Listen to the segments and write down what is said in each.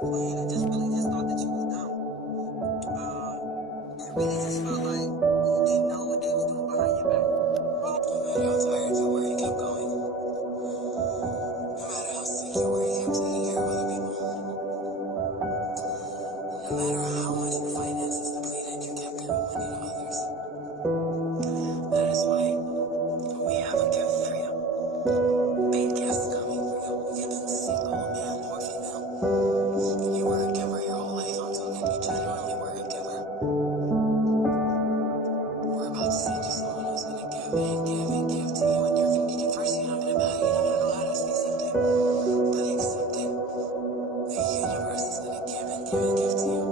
playing. I just really just thought that you was dumb. It really just felt like you didn't know what they was doing behind your back. No matter how tired you were, you kept going. No matter how sick you were, you kept taking care of other people. No matter how much your finances depleted, you kept giving money to others. That is why we have a gift for you. Big gifts coming for you. You can be single, man or female. If you were a giver your whole life, I'm talking you genuinely were a giver. We're about to send you someone who's gonna give and give and give to you, and you're gonna get it first. You're not gonna value, you're not gonna know how to accept it. But accept it. The universe is gonna give and give and give to you.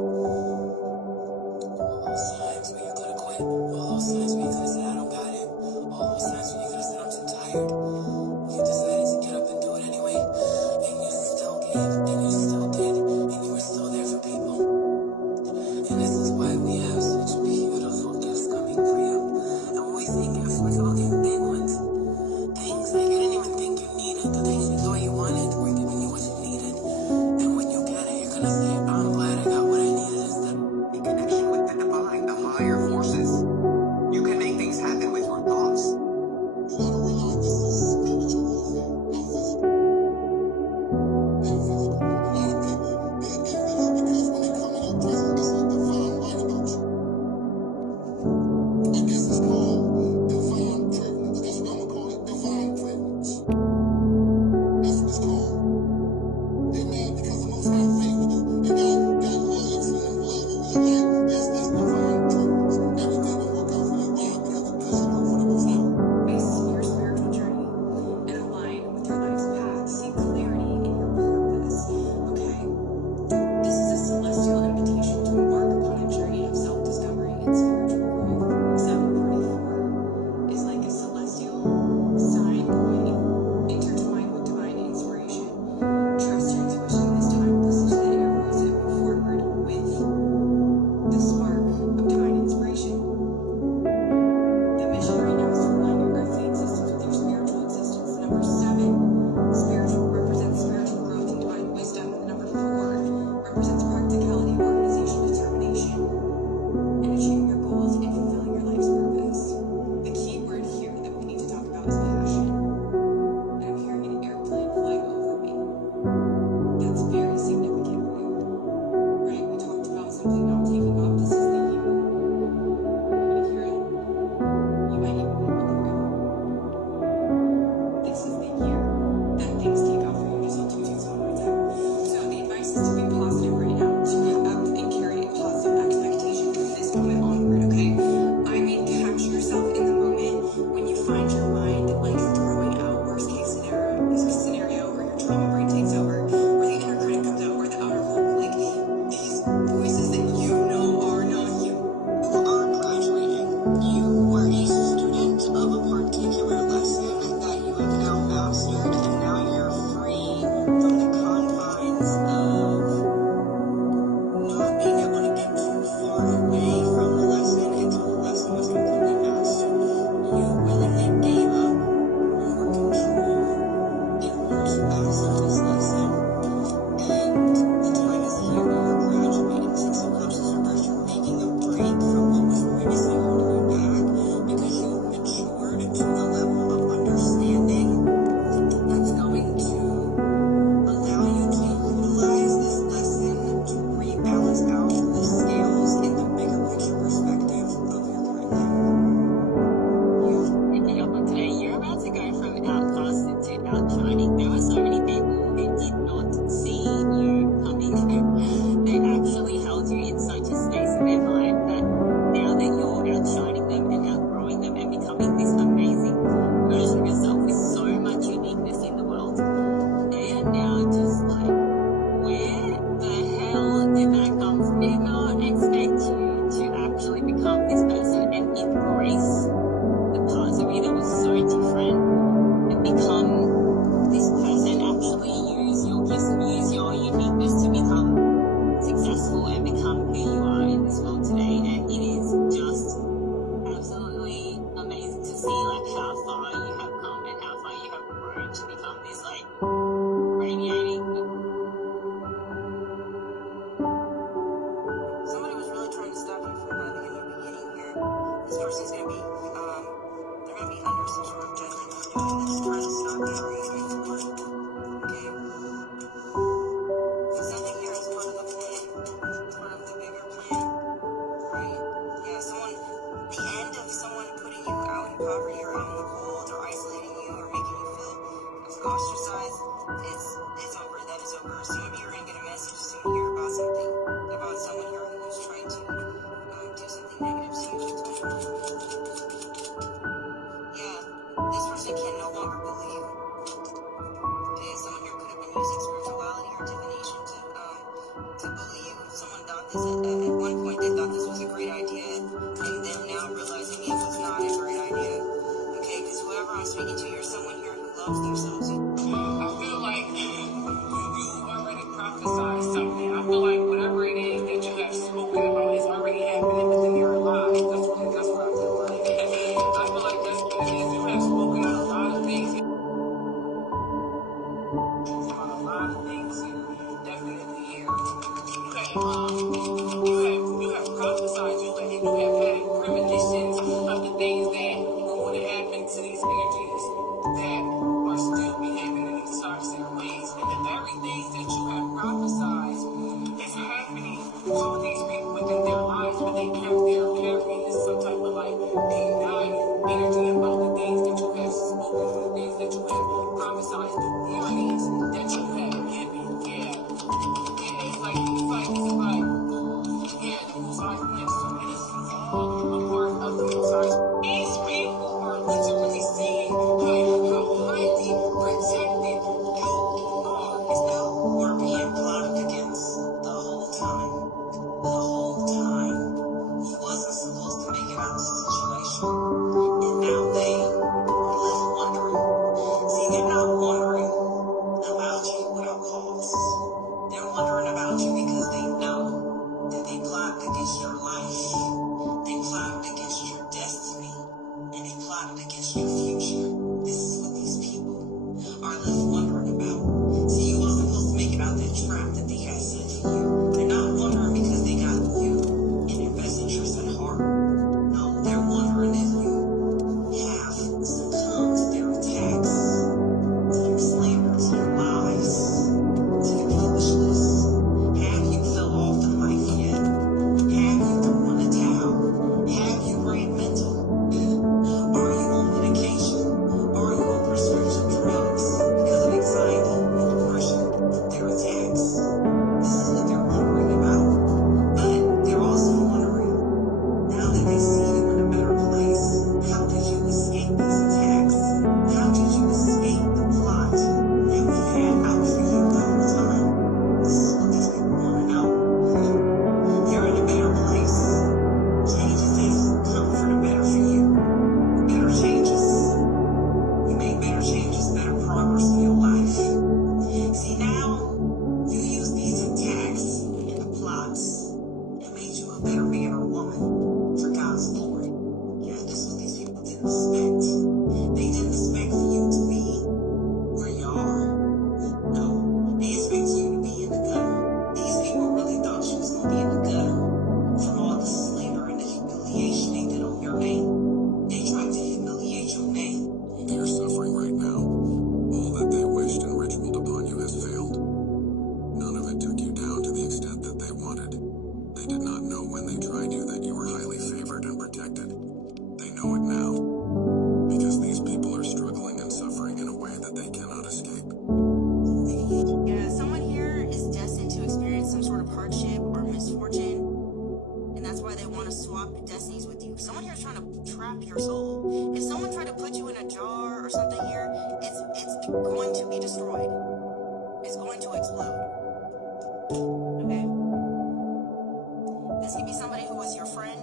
All those times where you could have quit, all those times where you could have said, I don't got it, all those times where you could have said, I'm too tired, you decided to get up and do it anyway, and you still gave, and you still did, and you were still there for people. And this is why we have such beautiful gifts coming for you. And when we say gifts, we're talking big ones. Things that you didn't even think you needed, the things you thought you wanted, we're giving you what you needed. And when you get it, you're gonna say, I'm glad I got what I needed instead. In connection with the divine, the higher forces. You can make things happen with your thoughts. Because you in poverty or out in the cold or isolating you or making you feel ostracized, it's over. That is over. Some of you are gonna get a message soon here about something, about someone here who's trying to do something negative to you. Yeah, this person can no longer bully you. Okay, someone here could have been using spirituality or divination to bully you. Someone thought this at one point. They thought this was a great idea, and them now realizing it was not a great idea. Okay, because whoever I'm speaking to, you're someone here who loves themselves. I feel like you already prophesied something. I feel like whatever it is that you have spoken about is already happening within your lives. That's what I feel like. I feel like that's what it is. You have spoken on a lot of things. On a lot of things here. Definitely here. You have prophesied, you have had premonitions of the things that are going to happen to these energies that are still behaving in these toxic ways. And the very things that you have prophesied is happening to these people within their lives, but they're carrying this some type of like denial energy about the things that you have spoken, the things that you have prophesied, the warnings that you have given. Yeah, it's like, yeah, the Most High next to it is all a part of the Most High. These people are literally seeing how highly protected you are. It's now we're being plotted against the whole time. The whole time. He wasn't supposed to make it out of the situation. And now they are left wondering. See, they're not wondering about you without cause. They're wondering about you because they know that they plotted against your life. They plotted against your destiny. And they plotted against your future. This is what these people are left wondering about. See, you weren't supposed to make it out that trap that they had set for you. They're not wondering because they got you and your best interest at heart. No, they're wondering if you have succumbed to their attacks, to their slander, to their lies, to their foolishness. Have you fell off the life yet? Have you thrown in the towel? Have you ran mental? Are you on medication? Are you on prescription drugs because of anxiety and depression? Their attacks. This is what they're wondering about. But they're also wondering, now that they see you in a better place, how did you escape these attacks? How did you escape the plot that we had out for you the whole time? This is what these people want to know. You're in a better place. Changes have come for the better for you. Better changes. You make better changes, better progress in your life. See, now you use these attacks and the plots and made you a better man or woman for God's glory. Yeah, this is what these people didn't expect. They didn't expect for you to be where you are. No, they expect you to be in the gutter. These people really thought you was going to be in the gutter from all the slander and the humiliation they did on your name. They tried to humiliate your name. They are suffering right now. All that they wished and ritualed upon you has failed. None of it took you down to the extent that they wanted. They did not know when they tried you that you were highly favored and protected. They know it now. Because these people are struggling and suffering in a way that they cannot escape. Yeah, someone here is destined to experience some sort of hardship or misfortune, and that's why they want to swap destinies with you. Someone here is trying to trap your soul. If someone tried to put you in a jar or something here, it's going to be destroyed. It's going to explode. Okay? This could be somebody who was your friend.